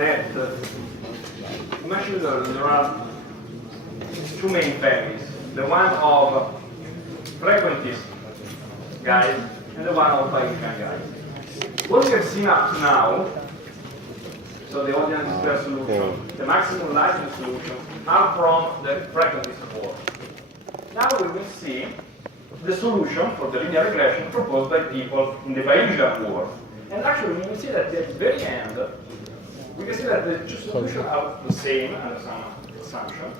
that in machine learning there are two main families. The one of frequentist guys and the one of Bayesian guys. What we have seen up to now, so the audience square solution, the maximum likelihood solution, are from the frequentist world. Now we will see the solution for the linear regression proposed by people in the Bayesian world. And actually we will see that at the very end, we can see that the two solutions are the same under some assumption.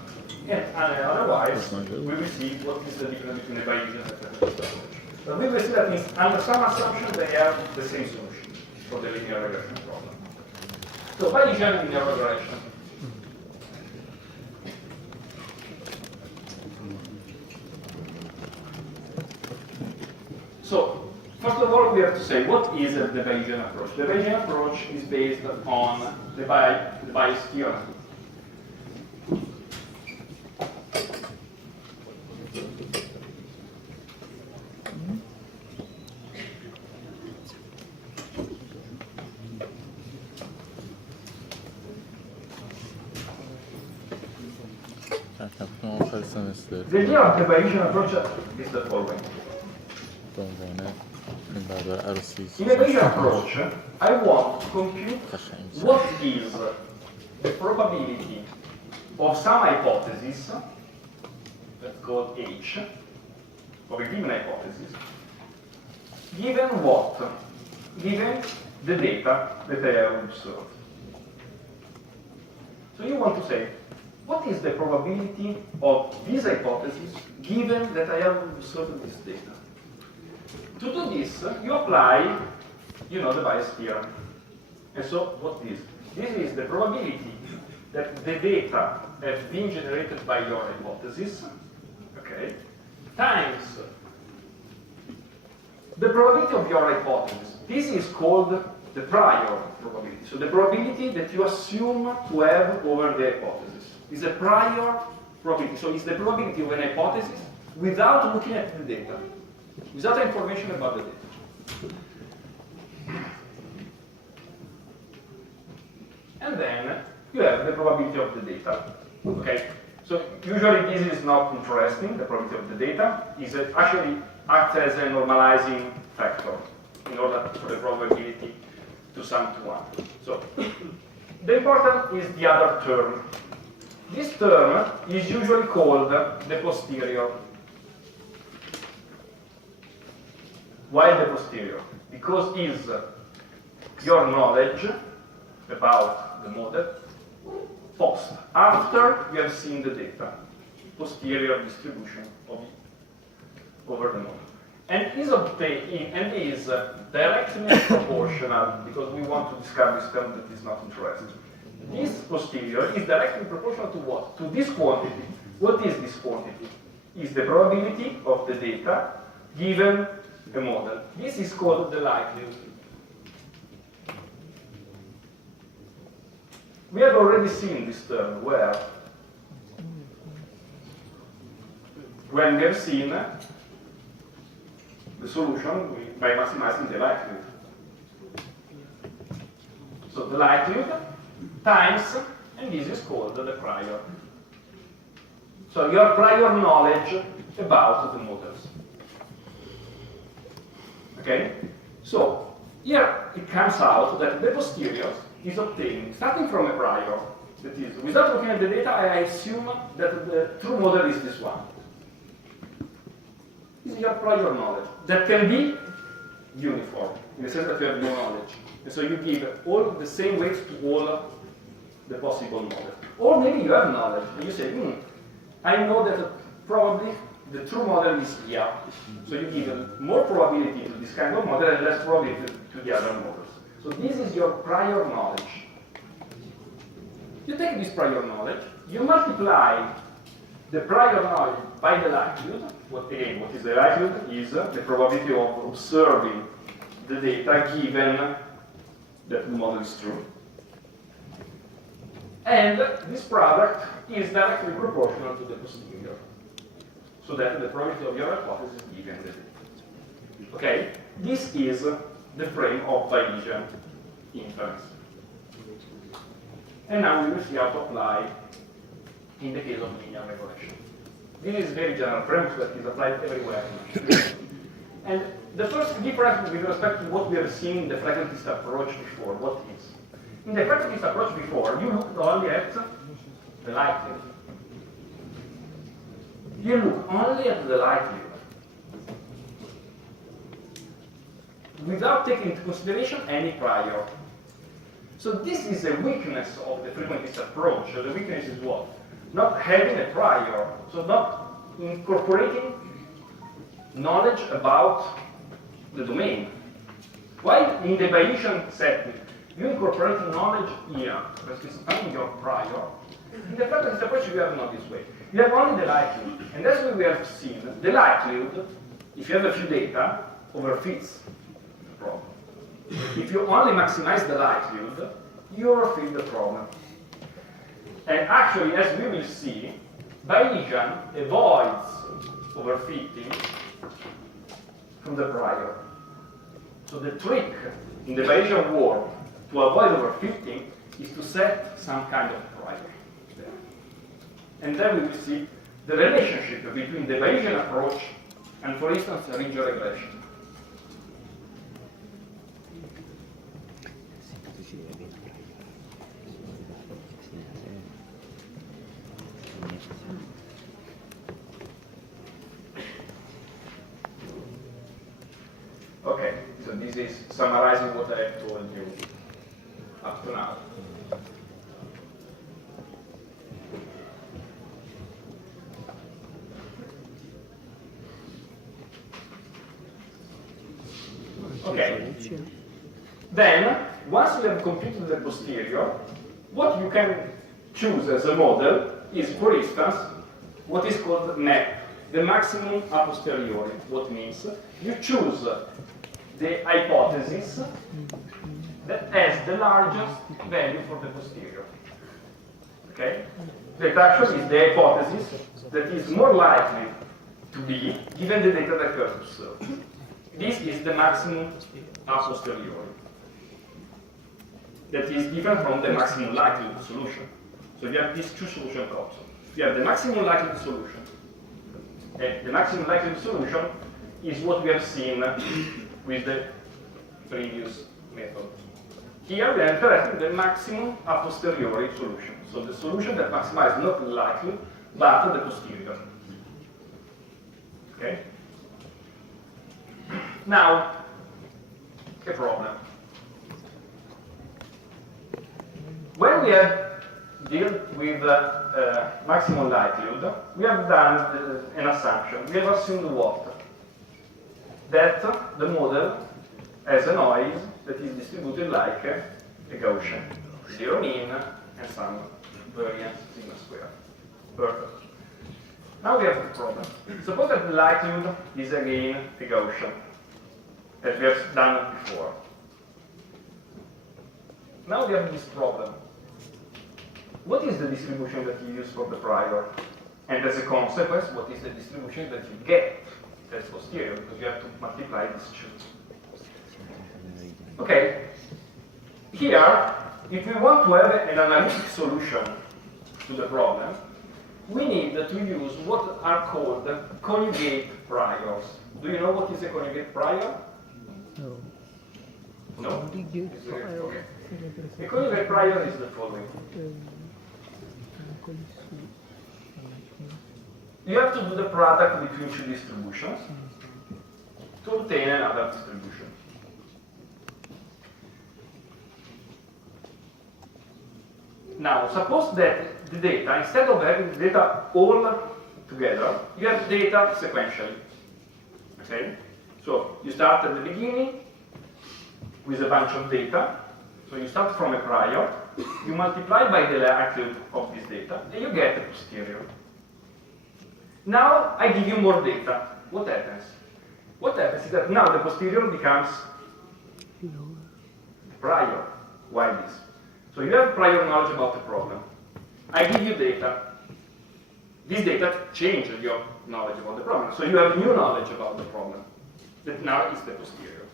And otherwise, we will see what is the difference between the Bayesian and the frequentist approach. But we will see that under some assumption they have the same solution for the linear regression problem. So Bayesian linear regression. So, first of all, we have to say, what is the Bayesian approach? The Bayesian approach is based on the Bayes theorem. The idea of the Bayesian approach is the following. In the Bayesian approach, I want to compute what is the probability of some hypothesis, that's called H, of a given hypothesis, given what? Given the data that I have observed. So you want to say, what is the probability of this hypothesis given that I have observed this data? To do this, you apply, the Bayes theorem. And so, what is? This is the probability that the data has been generated by your hypothesis, okay, times the probability of your hypothesis. This is called the prior probability. So the probability that you assume to have over the hypothesis is a prior probability. So it's the probability of an hypothesis without looking at the data, without information about the data. And then you have the probability of the data. Okay. So usually this is not interesting, the probability of the data. Is actually acts as a normalizing factor in order for the probability to sum to 1. So the important is the other term. This term is usually called the posterior. Why the posterior? Because it's your knowledge about the model post, after you have seen the data, posterior distribution over the model. And is directly proportional, because we want to describe this term that is not interesting. This posterior is directly proportional to what? To this quantity. What is this quantity? Is the probability of the data given a model. This is called the likelihood. We have already seen this term where, when we have seen the solution by maximizing the likelihood. So the likelihood times, and this is called the prior. So your prior knowledge about the models. Okay? So here it comes out that the posterior is obtained starting from a prior. That is, without looking at the data, I assume that the true model is this one. This is your prior knowledge. That can be uniform, in the sense that you have no knowledge. And so you give all the same weights to all the possible models. Or maybe you have knowledge, and you say, I know that probably the true model is here. So you give more probability to this kind of model and less probability to the other models. So this is your prior knowledge. You take this prior knowledge, you multiply the prior knowledge by the likelihood. What is the likelihood? Is the probability of observing the data given that the model is true. And this product is directly proportional to the posterior. So that the probability of your hypothesis given the data. Okay? This is the frame of Bayesian inference. And now we will see how to apply in the case of linear regression. This is very general premise that is applied everywhere. And the first difference with respect to what we have seen in the frequentist approach before, what is? In the frequentist approach before, you looked only at the likelihood. You look only at the likelihood, without taking into consideration any prior. So this is a weakness of the frequentist approach. The weakness is what? Not having a prior, so not incorporating knowledge about the domain. While in the Bayesian setting, you incorporate knowledge here, specifying your prior. In the frequentist approach, you have not this way. You have only the likelihood. And as we have seen, the likelihood, if you have a few data, overfits the problem. If you only maximize the likelihood, you overfit the problem. And actually, as we will see, Bayesian avoids overfitting from the prior. So the trick in the Bayesian world to avoid overfitting is to set some kind of prior there. And then we will see the relationship between the Bayesian approach and, for instance, ridge regression. Okay, so this is summarizing what I have told you up to now. Okay. Then, once you have computed the posterior, what you can choose as a model is, for instance, what is called MAP, the maximum a posteriori. What means you choose the hypothesis that has the largest value for the posterior. Okay? That actually is the hypothesis that is more likely to be given the data that you have observed. This is the maximum a posteriori. That is different from the maximum likelihood solution. So you have these two solution concepts. You have the maximum likelihood solution. And the maximum likelihood solution is what we have seen with the previous method. Here we are interested in the maximum a posteriori solution. So the solution that maximizes not the likelihood, but the posterior. Okay? Now, a problem. When we have dealt with maximum likelihood, we have done an assumption. We have assumed what? That the model has a noise that is distributed like a Gaussian. Zero mean and some variance sigma square. Perfect. Now we have the problem. Suppose that the likelihood is again a Gaussian, as we have done before. Now we have this problem. What is the distribution that you use for the prior? And as a consequence, what is the distribution that you get as posterior? Because you have to multiply these two. Okay. Here, if we want to have an analytic solution to the problem, we need to use what are called conjugate priors. Do you know what is a conjugate prior? No. No? Okay. A conjugate prior is the following. You have to do the product between two distributions to obtain another distribution. Now, suppose that the data, instead of having the data all together, you have data sequentially. Okay? So you start at the beginning with a bunch of data. So you start from a prior, you multiply by the likelihood of this data, and you get a posterior. Now I give you more data. What happens? What happens is that now the posterior becomes prior. Why this? So you have prior knowledge about the problem. I give you data. This data changes your knowledge about the problem. So you have new knowledge about the problem. That now is the posterior.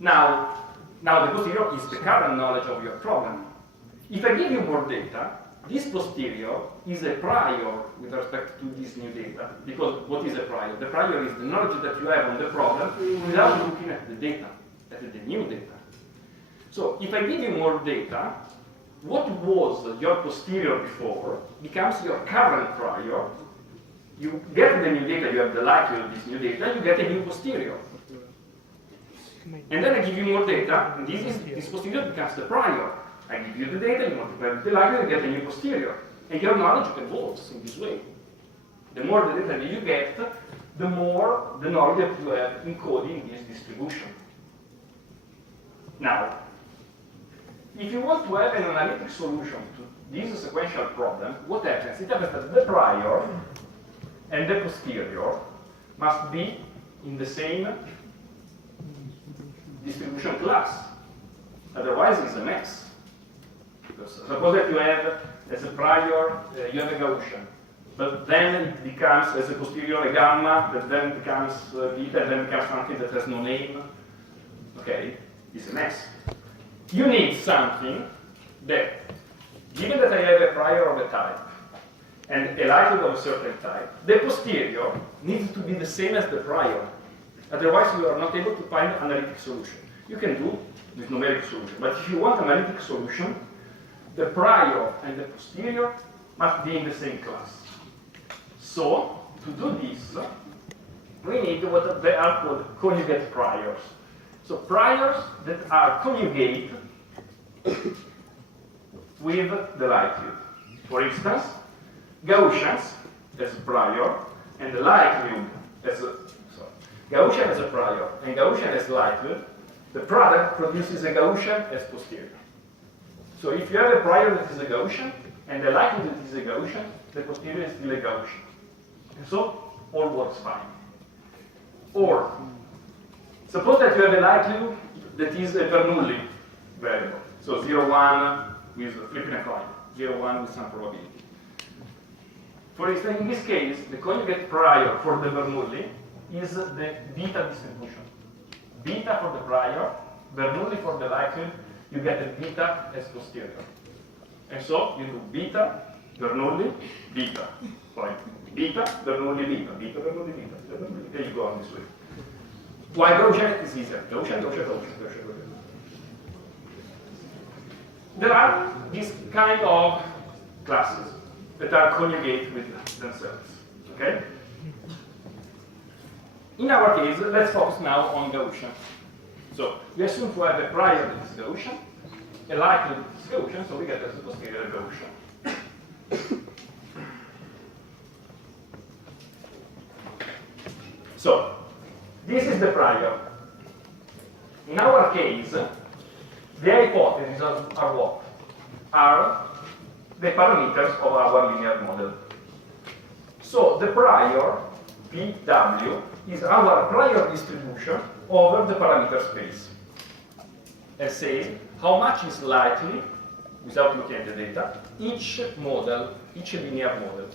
Now the posterior is the current knowledge of your problem. If I give you more data, this posterior is a prior with respect to this new data. Because what is a prior? The prior is the knowledge that you have on the problem without looking at the data, at the new data. So if I give you more data, what was your posterior before becomes your current prior. You get the new data, you have the likelihood of this new data, you get a new posterior. And then I give you more data, and this posterior becomes the prior. I give you the data, you multiply with the likelihood, you get a new posterior. And your knowledge evolves in this way. The more the data that you get, the more the knowledge that you have encoding this distribution. Now, if you want to have an analytic solution to this sequential problem, what happens? It happens that the prior and the posterior must be in the same distribution class. Otherwise, it's a mess. Because suppose that you have as a prior, you have a Gaussian, but then it becomes as a posterior a gamma, that then becomes beta, and then becomes something that has no name. Okay, it's a mess. You need something that, given that I have a prior of a type and a likelihood of a certain type, the posterior needs to be the same as the prior. Otherwise, you are not able to find an analytic solution. You can do with numeric solution, but if you want an analytic solution, the prior and the posterior must be in the same class. So, to do this, we need what they are called conjugate priors. So priors that are conjugate with the likelihood. For instance, Gaussians as a prior and the likelihood as a Gaussian as a prior and Gaussian as likelihood, the product produces a Gaussian as posterior. So if you have a prior that is a Gaussian and the likelihood that is a Gaussian, the posterior is still a Gaussian. And so all works fine. Or suppose that you have a likelihood that is a Bernoulli variable. So 0, 1 with flipping a coin, 0, 1 with some probability. For instance, in this case, the conjugate prior for the Bernoulli is the beta distribution. Beta for the prior, Bernoulli for the likelihood, you get a beta as posterior. And so you do beta, Bernoulli, beta. Point. Beta, Bernoulli, beta, beta, Bernoulli, beta, Bernoulli, and you go on this way. Why Gaussian is easier? Gaussian. There are these kind of classes that are conjugate with themselves. Okay? In our case, let's focus now on Gaussian. So we assume to have a prior that is Gaussian, a likelihood that is Gaussian, so we get as a posterior Gaussian. So this is the prior. In our case, the hypotheses are what? Are the parameters of our linear model. So the prior, PW, is our prior distribution over the parameter space. And says how much is likely, without looking at the data, each model, each linear model.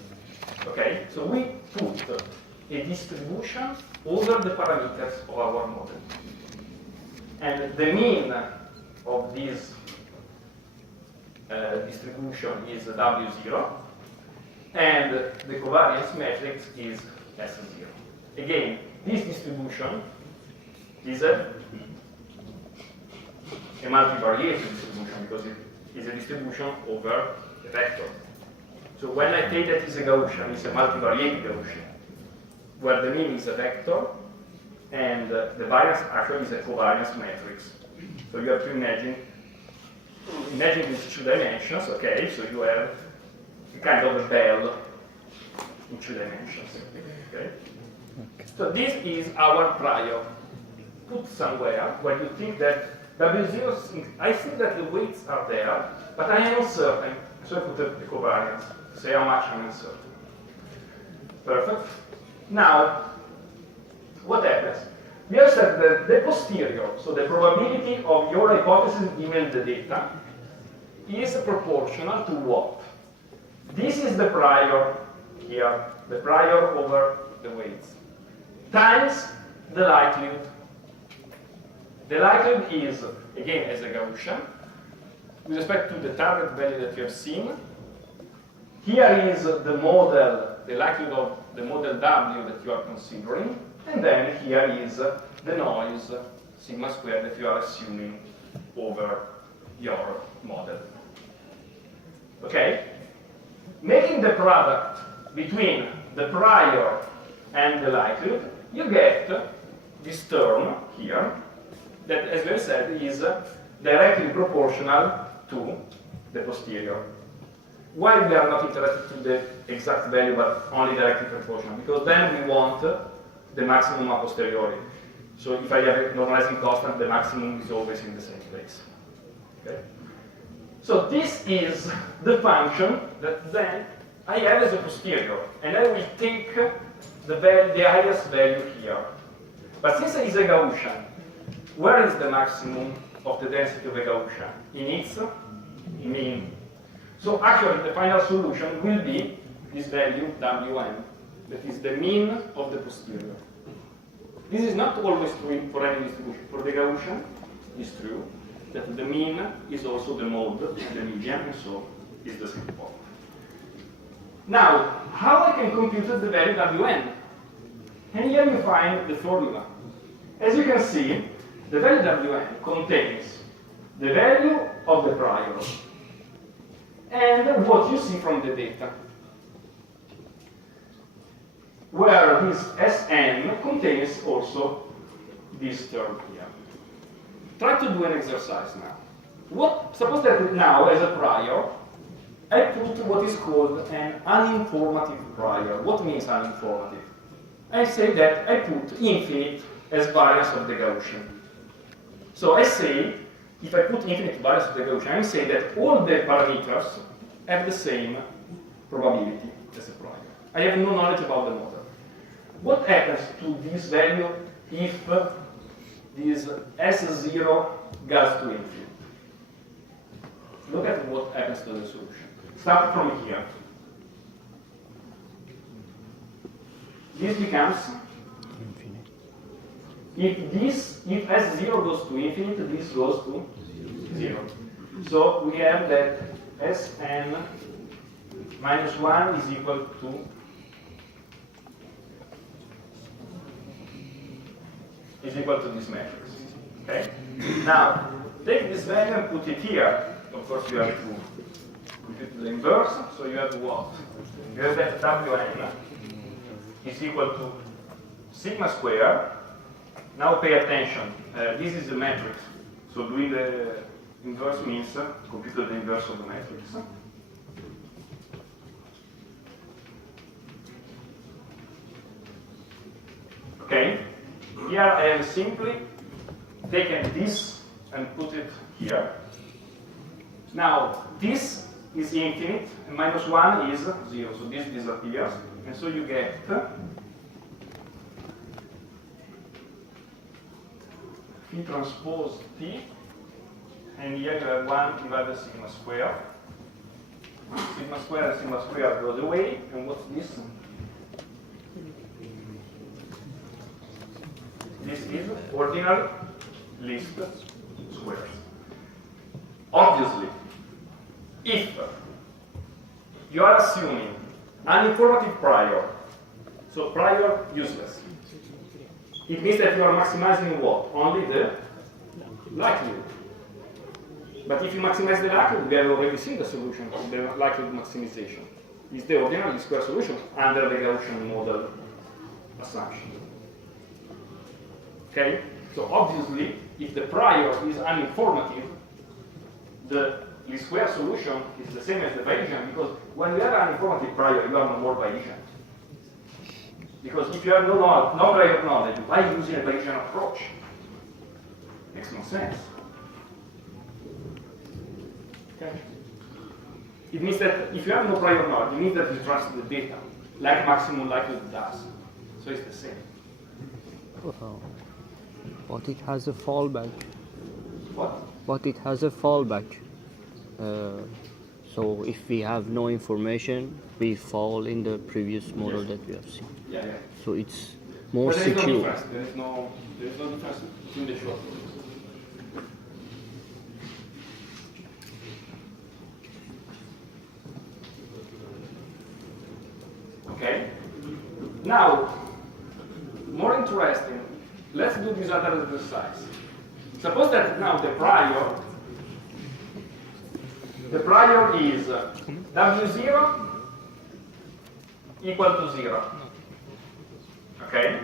Okay? So we put a distribution over the parameters of our model. And the mean of this distribution is W0, and the covariance matrix is S0. Again, this distribution is a multivariate distribution because it is a distribution over a vector. So when I take that is a Gaussian, it's a multivariate Gaussian, where the mean is a vector and the variance actually is a covariance matrix. So you have to imagine these 2 dimensions, okay? So you have a kind of a bell in 2 dimensions, okay? So this is our prior. Put somewhere where you think that W0, I think that the weights are there, but I am uncertain. So I put the covariance, say how much I'm uncertain. Perfect. Now, what happens? We have said that the posterior, so the probability of your hypothesis given the data, is proportional to what? This is the prior here, the prior over the weights, times the likelihood. The likelihood is, again, as a Gaussian, with respect to the target value that you have seen. Here is the model, the likelihood of the model W that you are considering, and then here is the noise sigma squared that you are assuming over your model. Okay? Making the product between the prior and the likelihood, you get this term here that, as we said, is directly proportional to the posterior. Why we are not interested in the exact value but only directly proportional? Because then we want the maximum a posteriori. So if I have a normalizing constant, the maximum is always in the same place. Okay? So this is the function that then I have as a posterior, and I will take the highest value here. But since it is a Gaussian, where is the maximum of the density of a Gaussian? In its mean. So actually the final solution will be this value Wn, that is the mean of the posterior. This is not always true for any distribution. For the Gaussian, it's true that the mean is also the mode, the median, and so is the same point. Now, how I can compute the value Wn? And here you find the formula. As you can see, the value Wn contains the value of the prior and what you see from the data, where this Sn contains also this term here. Try to do an exercise now. Suppose that now, as a prior, I put what is called an uninformative prior. What means uninformative? I say that I put infinite as variance of the Gaussian. So I say, if I put infinite variance of the Gaussian, I'm saying that all the parameters have the same probability as a prior. I have no knowledge about the model. What happens to this value if this S0 goes to infinite? Look at what happens to the solution. Start from here. This becomes infinite. If S0 goes to infinite, this goes to 0. So we have that Sn minus 1 is equal to this matrix. Okay? Now, take this value and put it here. Of course, you have to compute the inverse, so you have what? You have that Wn is equal to sigma square. Now pay attention. This is the matrix. So doing the inverse means compute the inverse of the matrix. Okay? Here I have simply taken this and put it here. Now this is infinite and minus 1 is 0, so this disappears, and so you get P transpose T, and here you have 1 divided sigma square. Sigma square goes away, and what's this? This is ordinary least squares. Obviously, if you are assuming an informative prior, so prior useless, it means that you are maximizing what? Only the likelihood. But if you maximize the likelihood, we have already seen the solution of the likelihood maximization. It's the ordinary square solution under the Gaussian model assumption. Okay? So obviously, if the prior is uninformative, the least square solution is the same as the Bayesian, because when you have an informative prior, you have no more Bayesian. Because if you have no prior knowledge, why using a Bayesian approach? Makes no sense. Okay? It means that if you have no prior knowledge, it means that you trust the data, like maximum likelihood does. So it's the same. But it has a fallback. What? But it has a fallback. So if we have no information, we fall in the previous model that we have seen. Yeah. So it's more But there is secure. no difference. There is no difference between the short. Okay? Now, more interesting, let's do this other exercise. Suppose that now the prior is W0 equal to 0. Okay?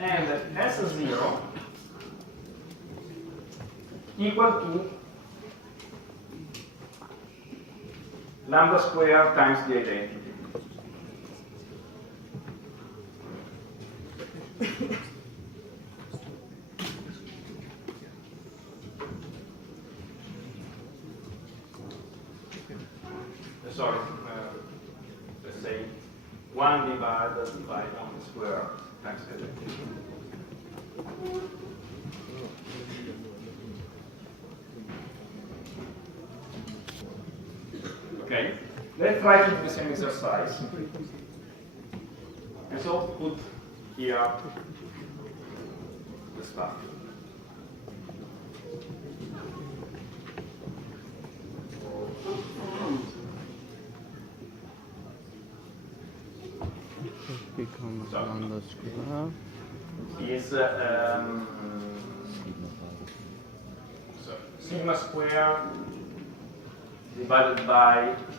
And S0 equal to lambda squared times the identity. Sorry, let's say 1 divided by 1 squared times the identity. Okay, let's try to do the same exercise. And so put here the stuff. Becomes lambda square. Is so sigma square divided by lambda.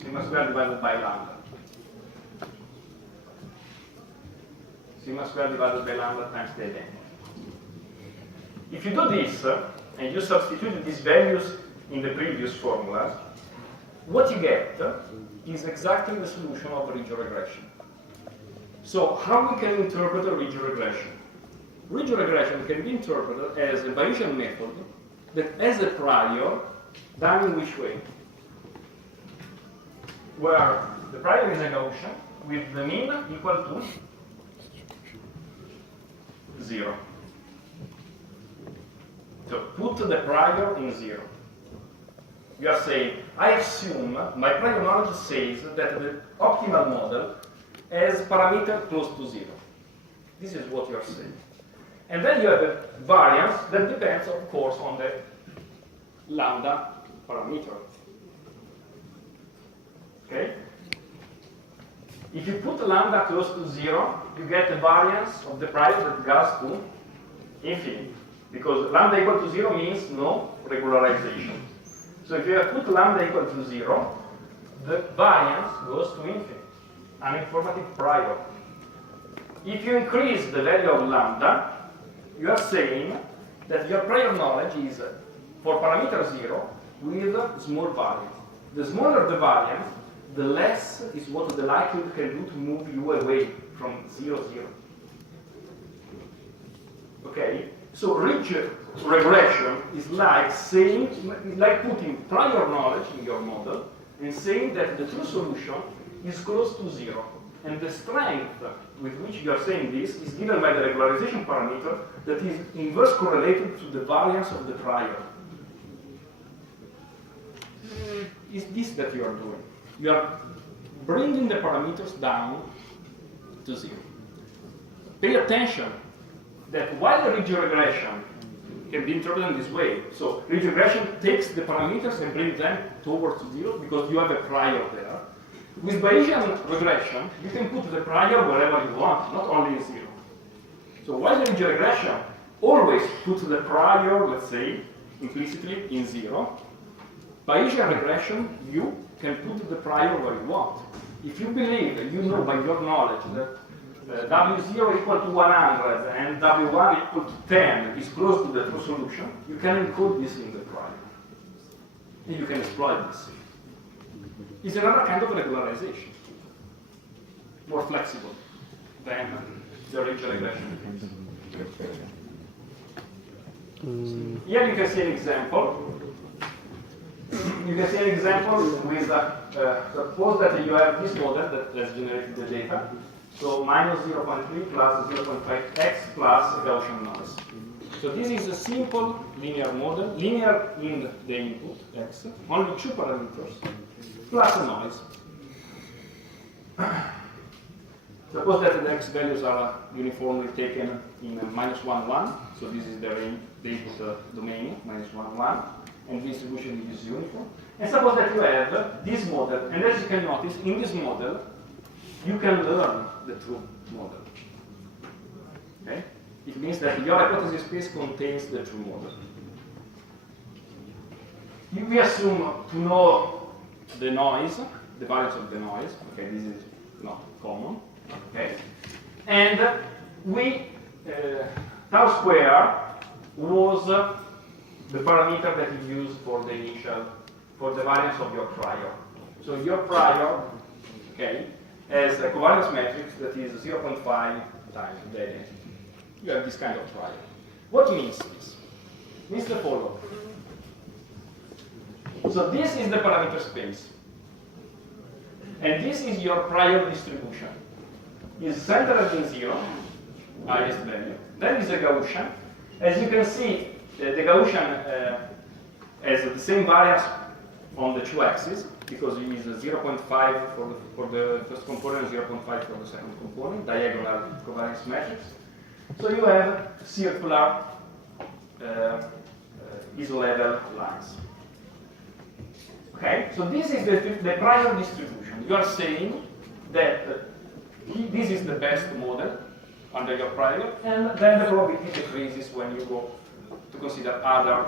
Sigma square divided by lambda times the identity. If you do this, and you substitute these values in the previous formula, what you get is exactly the solution of ridge regression. So how we can interpret a ridge regression? Ridge regression can be interpreted as a Bayesian method that has a prior done in which way? Where the prior is a Gaussian with the mean equal to 0. So put the prior in 0. You are saying, I assume my prior knowledge says that the optimal model has parameter close to 0. This is what you are saying. And then you have a variance that depends, of course, on the lambda parameter. Okay? If you put lambda close to 0, you get a variance of the prior that goes to infinity. Because lambda equal to 0 means no regularization. So if you have put lambda equal to 0, the variance goes to infinity, an informative prior. If you increase the value of lambda, you are saying that your prior knowledge is for parameter 0 with a small variance. The smaller the variance, the less is what the likelihood can do to move you away from 0, 0. Okay? So ridge regression is like saying, like putting prior knowledge in your model and saying that the true solution is close to 0. And the strength with which you are saying this is given by the regularization parameter that is inverse correlated to the variance of the prior. Is this that you are doing? You are bringing the parameters down to 0. Pay attention that while the ridge regression can be interpreted in this way, so ridge regression takes the parameters and brings them towards 0 because you have a prior there. With Bayesian regression, you can put the prior wherever you want, not only in 0. So while the ridge regression always puts the prior, let's say, implicitly in 0, Bayesian regression, you can put the prior where you want. If you believe, you know by your knowledge that W0 equal to 100 and W1 equal to 10 is close to the true solution, you can encode this in the prior. And you can exploit this. It's another kind of regularization, more flexible than the ridge regression. Here you can see an example. You can see an example with, suppose that you have this model that has generated the data. So minus 0.3 plus 0.5x plus Gaussian noise. So this is a simple linear model, linear in the input, x, only 2 parameters, plus a noise. Suppose that the x values are uniformly taken in -1, 1, so this is the input domain, -1, 1. and the distribution is uniform. And suppose that you have this model, and as you can notice, in this model, you can learn the true model. Okay? It means that your hypothesis space contains the true model. We assume to know the noise, the values of the noise. Okay, this is not common. Okay, and we tau square was the parameter that you use for the initial, for the variance of your prior. So your prior, okay, has a covariance matrix that is 0.5 times the density. You have this kind of prior. What means this? It means the following. So this is the parameter space. And this is your prior distribution. It's centered in 0, highest value. Then is a Gaussian. As you can see, the Gaussian has the same variance on the two axes, because it is 0.5 for the first component, 0.5 for the second component, diagonal covariance matrix. So you have circular isolevel lines. Okay, so this is the prior distribution. You are saying that this is the best model under your prior, and then the probability decreases when you go to consider other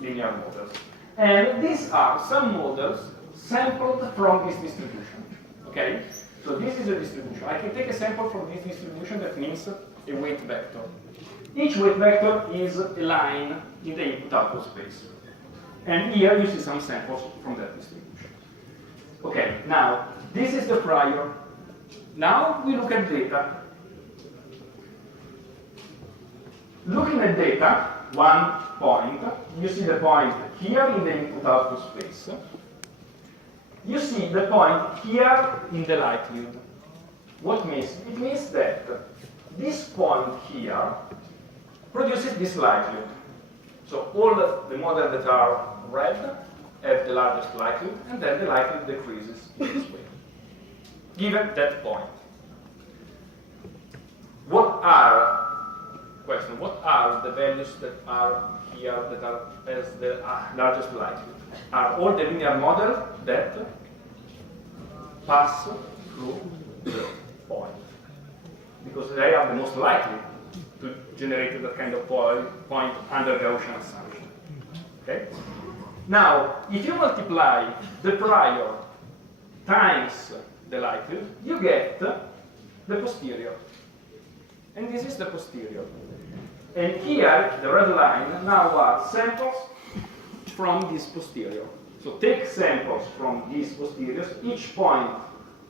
linear models. And these are some models sampled from this distribution. Okay, so this is a distribution. I can take a sample from this distribution. That means a weight vector. Each weight vector is a line in the input-output space. And here you see some samples from that distribution. Okay, now this is the prior. Now we look at data. Looking at data, one point, you see the point here in the input-output space. You see the point here in the likelihood. What means? It means that this point here produces this likelihood. So all the models that are red have the largest likelihood, and then the likelihood decreases in this way, given that point. What are the values that are here that are as the largest likelihood? Are all the linear models that pass through the point, because they are the most likely to generate that kind of point under Gaussian assumption. Okay? Now, if you multiply the prior times the likelihood, you get the posterior. And this is the posterior. And here, the red line now are samples from this posterior. So take samples from these posteriors. Each point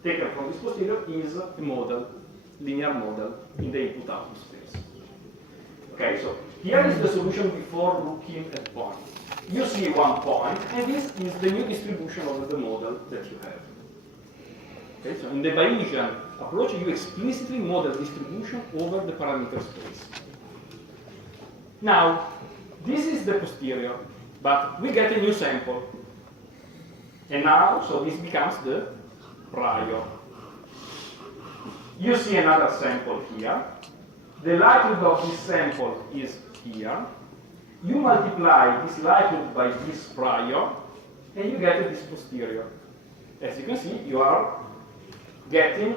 taken from this posterior is a model, linear model in the input-output space. Okay, so here is the solution before looking at points. You see one point, and this is the new distribution of the model that you have. Okay, so in the Bayesian approach, you explicitly model distribution over the parameter space. Now, this is the posterior, but we get a new sample. And now, so this becomes the prior. You see another sample here. The likelihood of this sample is here. You multiply this likelihood by this prior, and you get this posterior. As you can see, you are getting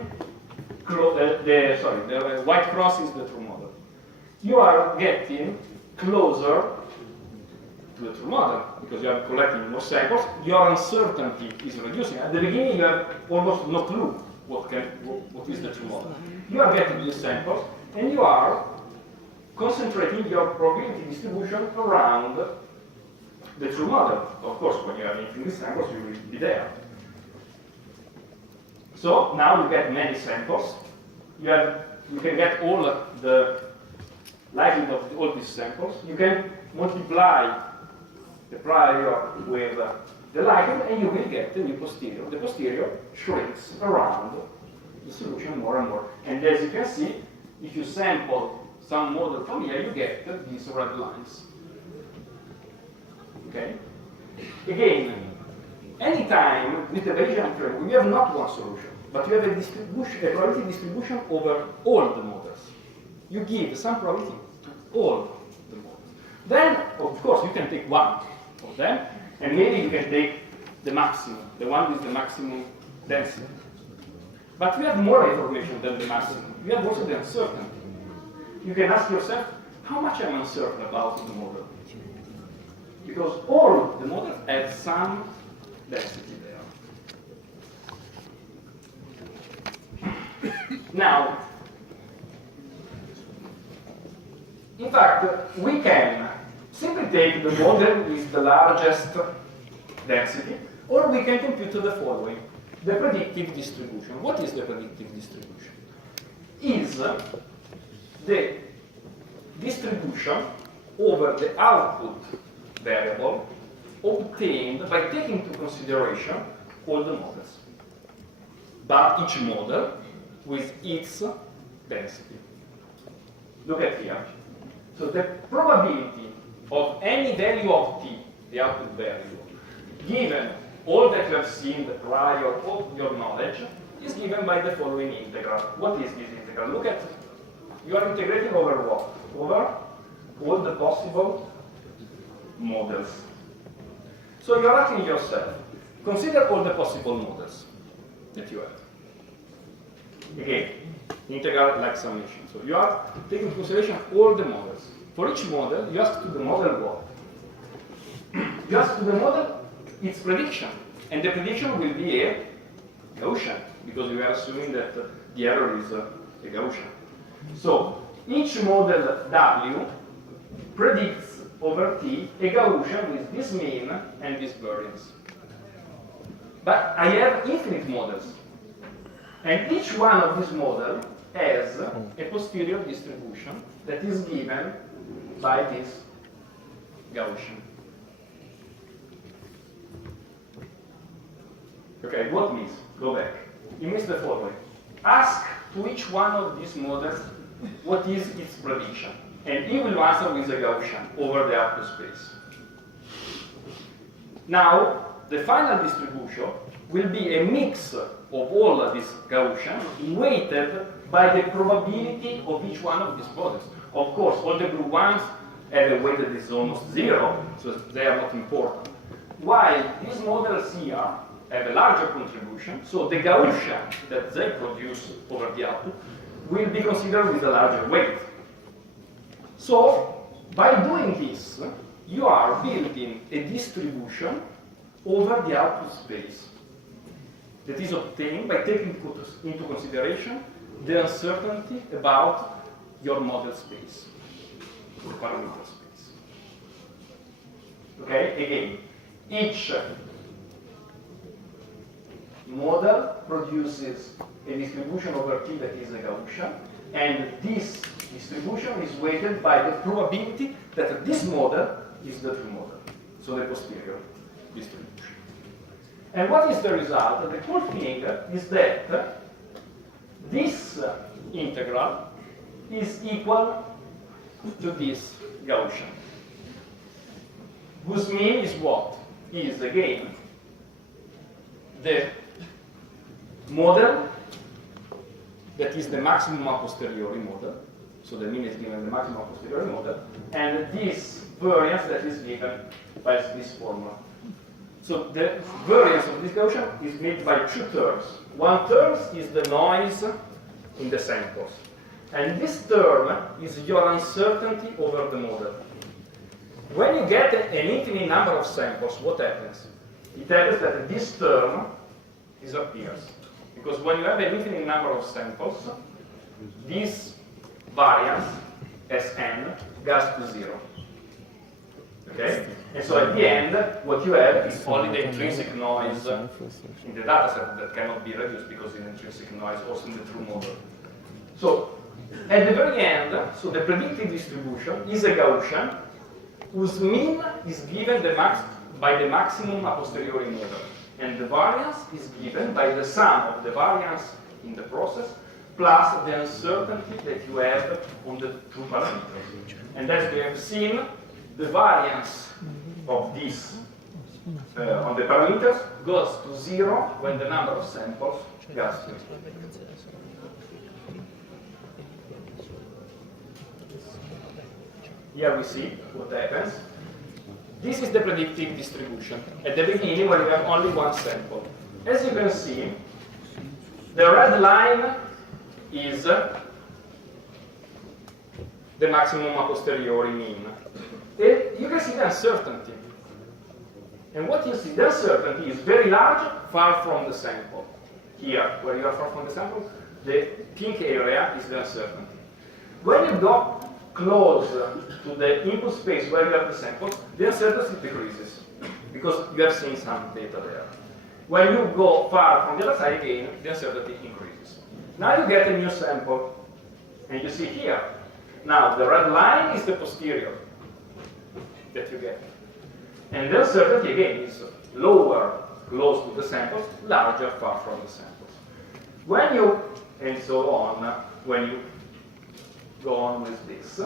the white cross is the true model. You are getting closer to the true model because you are collecting more samples. Your uncertainty is reducing. At the beginning, you have almost no clue what is the true model. You are getting these samples, and you are concentrating your probability distribution around the true model. Of course, when you have infinite samples, you will be there. So now you get many samples. You can get all the likelihood of all these samples. You can multiply the prior with the likelihood, and you will get the new posterior. The posterior shrinks around the solution more and more. And as you can see, if you sample some model from here, you get these red lines. Okay? Again, anytime with the Bayesian theorem, we have not one solution, but you have a probability distribution over all the models. You give some probability to all the models. Then, of course, you can take one of them, and maybe you can take the maximum, the one with the maximum density. But you have more information than the maximum. You have also the uncertainty. You can ask yourself, how much am I uncertain about the model? Because all the models have some density there. Now, in fact, we can simply take the model with the largest density, or we can compute the following. The predictive distribution. What is the predictive distribution? Is the distribution over the output variable obtained by taking into consideration all the models, but each model with its density. Look at here. So the probability of any value of t, the output value, given all that you have seen prior of your knowledge, is given by the following integral. What is this integral? Look at, you are integrating over what? Over all the possible models. So you are asking yourself, consider all the possible models that you have. Again, integral like summation. So you are taking into consideration all the models. For each model, you ask to the model what? You ask to the model its prediction. And the prediction will be a Gaussian, because we are assuming that the error is a Gaussian. So each model W predicts over T a Gaussian with this mean and this variance. But I have infinite models. And each one of these models has a posterior distribution that is given by this Gaussian. Okay, what means? Go back. It means the following. Ask to each one of these models what is its prediction. And he will answer with a Gaussian over the output space. Now, the final distribution will be a mix of all of these Gaussians weighted by the probability of each one of these models. Of course, all the blue ones have a weight that is almost zero, so they are not important. While these models here have a larger contribution, so the Gaussian that they produce over the output will be considered with a larger weight. So, by doing this, you are building a distribution over the output space that is obtained by taking into consideration the uncertainty about your model space, the parameter space. Okay, again, each model produces a distribution over T that is a Gaussian, and this distribution is weighted by the probability that this model is the true model, so the posterior distribution. And what is the result? The cool thing is that this integral is equal to this Gaussian, whose mean is what? Is again the model that is the maximum a posteriori model, so the mean is given the maximum a posteriori model, and this variance that is given by this formula. So the variance of this Gaussian is made by two terms. One term is the noise in the samples, and this term is your uncertainty over the model. When you get an infinite number of samples, what happens? It happens that this term disappears. Because when you have an infinite number of samples, this variance, Sn, goes to 0. Okay? And so at the end, what you have is only the intrinsic noise in the dataset that cannot be reduced because it's intrinsic noise also in the true model. So at the very end, so the predicted distribution is a Gaussian whose mean is given by the maximum a posteriori model. And the variance is given by the sum of the variance in the process plus the uncertainty that you have on the true parameters. And as we have seen, the variance of this on the parameters goes to 0 when the number of samples goes to 0. Here we see what happens. This is the predictive distribution at the beginning when you have only one sample. As you can see, the red line is the maximum a posteriori mean. You can see the uncertainty. And what you see, the uncertainty is very large, far from the sample. Here, where you are far from the sample, the pink area is the uncertainty. When you go close to the input space where you have the sample, the uncertainty decreases, because you have seen some data there. When you go far from the other side again, the uncertainty increases. Now you get a new sample, and you see here. Now the red line is the posterior that you get. And the uncertainty again is lower close to the samples, larger far from the samples. When you, and so on, when you go on with this,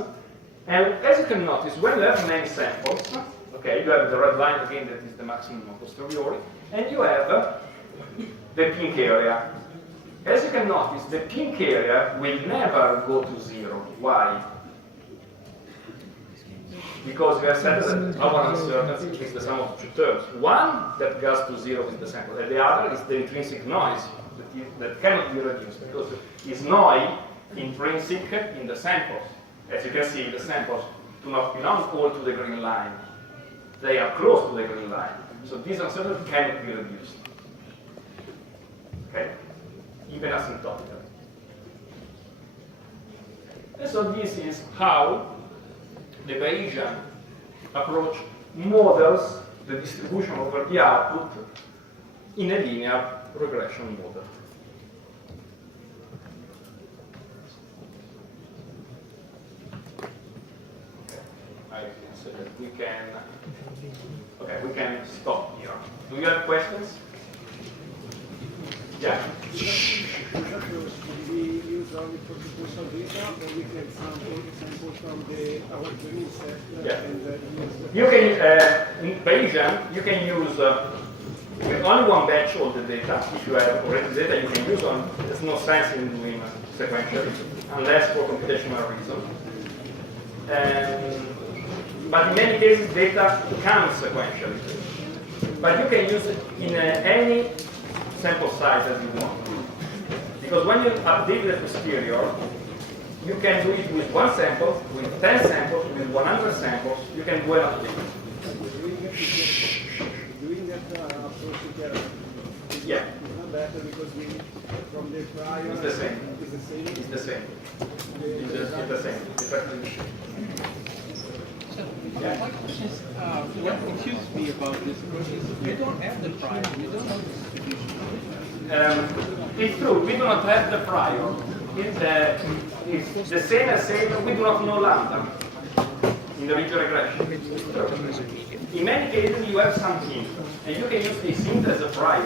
and as you can notice, when you have many samples, okay, you have the red line again that is the maximum a posteriori, and you have the pink area. As you can notice, the pink area will never go to 0. Why? Because we have said that our uncertainty is the sum of two terms. One that goes to 0 with the sample, and the other is the intrinsic noise that cannot be reduced, because it's noise intrinsic in the samples. As you can see, the samples do not belong all to the green line. They are close to the green line. So this uncertainty cannot be reduced. Okay? Even asymptotically. And so this is how the Bayesian approach models the distribution over the output in a linear regression model. I say that we can stop here. Do you have questions? Yeah. We use only for distribution data, or we can sample from our training set Yeah. and use. You can in Bayesian you can use with only one batch of the data. If you have already data, you can use on. There's no sense in doing sequentially unless for computational reasons. But in many cases, data comes sequentially. But you can use it in any sample size as you want. Because when you update the posterior, you can do it with one sample, with 10 samples, with 100 samples. You can do an update. Doing that approach together. Yeah. It's not better because we, from the prior. It's the same. It's the same. It's the same. It's the same. Exactly. My question is, what confuses me about this approach is we don't have the prior, we don't know the distribution. It's true, we do not have the prior. It's the same as saying we do not know lambda in the ridge regression. In many cases, you have some hint, and you can use this hint as a prior.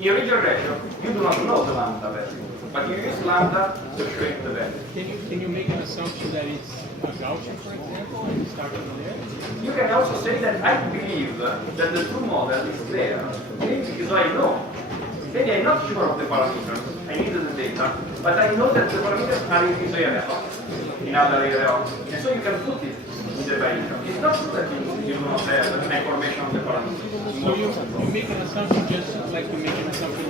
In ridge regression, you do not know the lambda value, but you use lambda to shrink the value. Can you make an assumption that it's a Gaussian, for example, and start from there? You can also say that I believe that the true model is there, maybe because I know. Maybe I'm not sure of the parameters, I need the data, but I know that the parameters are in this area, in other area, and so you can put it in the Bayesian. It's not true that you do not have information on the parameters. So you make an assumption just like you make an assumption